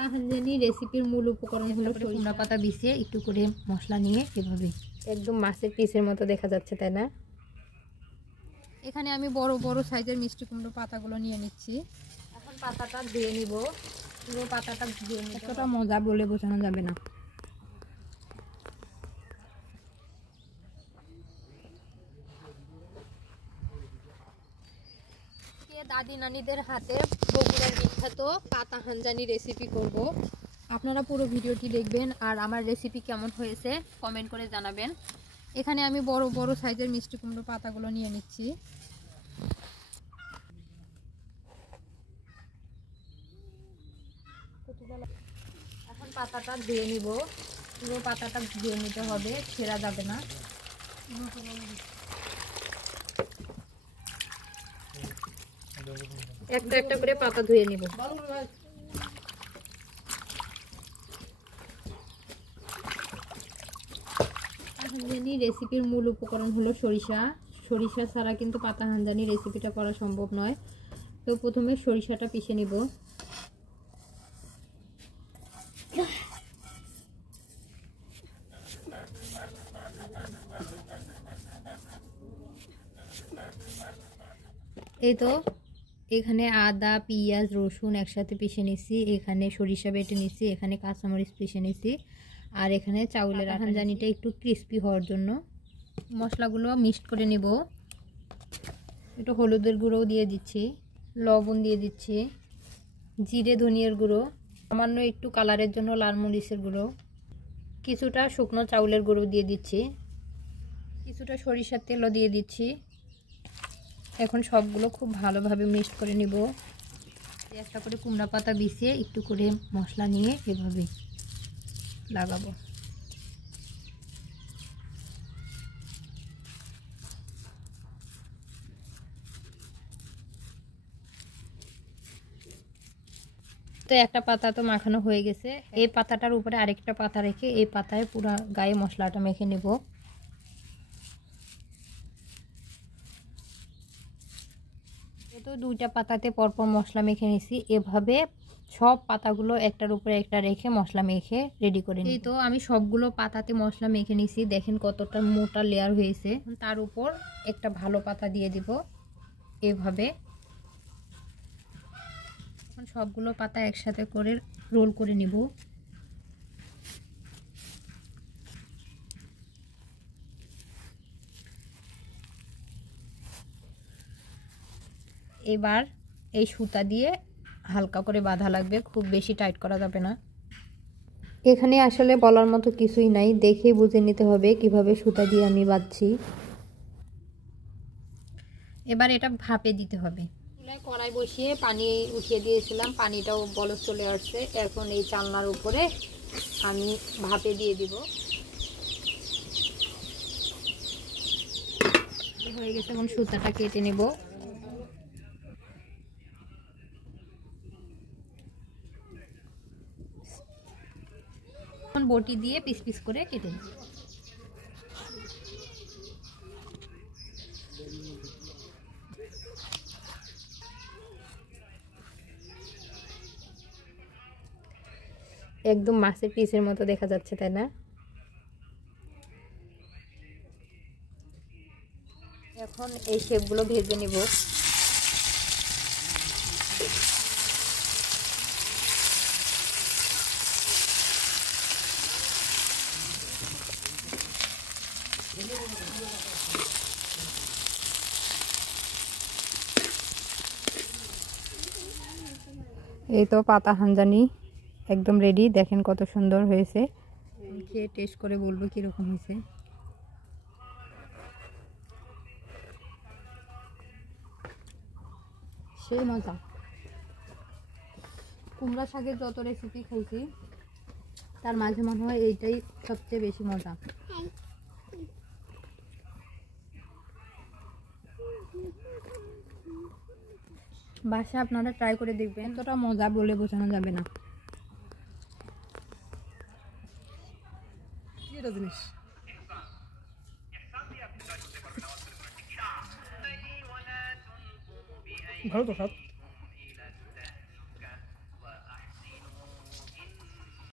পাতা হাঞ্জানি রেসিপির মূল উপকরণ হলো কুমড়া পাতা বিছিয়ে একটু করে মশলা নিয়ে এভাবে একদম মাছের পিসের মতো দেখা যাচ্ছে, তাই না? এখানে আমি বড় বড় সাইজের মিষ্টি কুমড়ো পাতাগুলো নিয়ে নিচ্ছি। এখন পাতাটা ধুয়ে নিব। পুরো পাতাটা ধুয়ে নিব। এতটা মজা বলে বোঝানো যাবে না। দাদি নানিদের হাতে বগুড়ার বিখ্যাত পাতা হাঞ্জানি রেসিপি করব। আপনারা পুরো ভিডিওটি দেখবেন আর আমার রেসিপি কেমন হয়েছে কমেন্ট করে জানাবেন। এখানে আমি বড় বড় সাইজের মিষ্টি কুমড়ো পাতাগুলো নিয়ে নিচ্ছি। এখন পাতাটা ধুয়ে নিব। পুরো পাতাটা ধুয়ে নিতে হবে, ছেঁড়া যাবে না। একটা একটা করে পাতা ধুয়ে নিব। হাঞ্জানি রেসিপির মূল উপকরণ হলো সরিষা। সরিষা ছাড়া কিন্তু পাতা হাঞ্জানি রেসিপিটা করা সম্ভব নয়। তো প্রথমে সরিষাটা পিষে নিব। এই তো এখানে আদা পেঁয়াজ রসুন একসাথে পিষে নিছি, এখানে সরিষা বেটে নিছি, এখানে কাঁচামরিচ পিষে নিছি, আর এখানে চাউলের হাঞ্জানিটা একটু ক্রিস্পি হওয়ার জন্য মশলাগুলো মিক্সড করে নিব। একটু হলুদের গুঁড়োও দিয়ে দিচ্ছি, লবণ দিয়ে দিচ্ছি, জিরে ধনিয়ার গুঁড়ো, সামান্য একটু কালারের জন্য লাল মরিচের গুঁড়ো, কিছুটা শুকনো চাউলের গুঁড়ো দিয়ে দিচ্ছি, কিছুটা সরিষার তেলও দিয়ে দিচ্ছি। এখন সবগুলো খুব ভালোভাবে মিক্সড করে নিব। একটা করে কুমড়া পাতা বিছিয়ে একটু করে মশলা নিয়ে এভাবে লাগাবো। তো একটা পাতা তো মাখানো হয়ে গেছে। এই পাতাটার উপরে আরেকটা পাতা রেখে এই পাতায় পুরো গায়ে মশলাটা মেখে নেব। তো দুইটা পাতাতে পরপর মশলা মেখে নিছি। এভাবে সব পাতাগুলো একটার উপরে একটা রেখে মশলা মেখে রেডি করে নিই। তো আমি সবগুলো পাতাতে মশলা মেখে নিছি, দেখেন কতটা মোটা লেয়ার হয়েছে। তার উপর একটা ভালো পাতা দিয়ে দিব এভাবে। এখন সবগুলো পাতা একসাথে করে রোল করে নিব। এবার এই সুতা দিয়ে হালকা করে বাঁধা লাগবে, খুব বেশি টাইট করা যাবে না। এখানে আসলে বলার মতো কিছুই নাই, দেখেই বুঝে নিতে হবে কিভাবে সুতা দিয়ে আমি বাঁধছি। এবার এটা ভাপে দিতে হবে। কড়াই বসিয়ে পানি উঠিয়ে দিয়েছিলাম, পানিটাও বলক চলে আসছে। এখন এই চালনার উপরে আমি ভাপে দিয়ে দিব। হয়ে গেছে, এখন সুতাটা কেটে নেব। এখন বটি দিয়ে পিস পিস করে কেটে নেব। একদম মাছের পিসের মতো দেখা যাচ্ছে, তাই না? এখন এই শেপগুলো ভেজে নিব। এই তো পাতা হাঞ্জানি একদম রেডি, দেখেন কত সুন্দর হয়েছে। খেয়ে টেস্ট করে বলবো কিরকম হয়েছে। সেই মজা। কুমড়া শাকের যত রেসিপি খাইছি তার মাঝে মনে হয় এইটাই সবচেয়ে বেশি মজা। বাসায় আপনারা ট্রাই করে দেখবেন, এতটা মজা বলে বোঝানো যাবে না। জিনিস ভালো তো স্বাদ।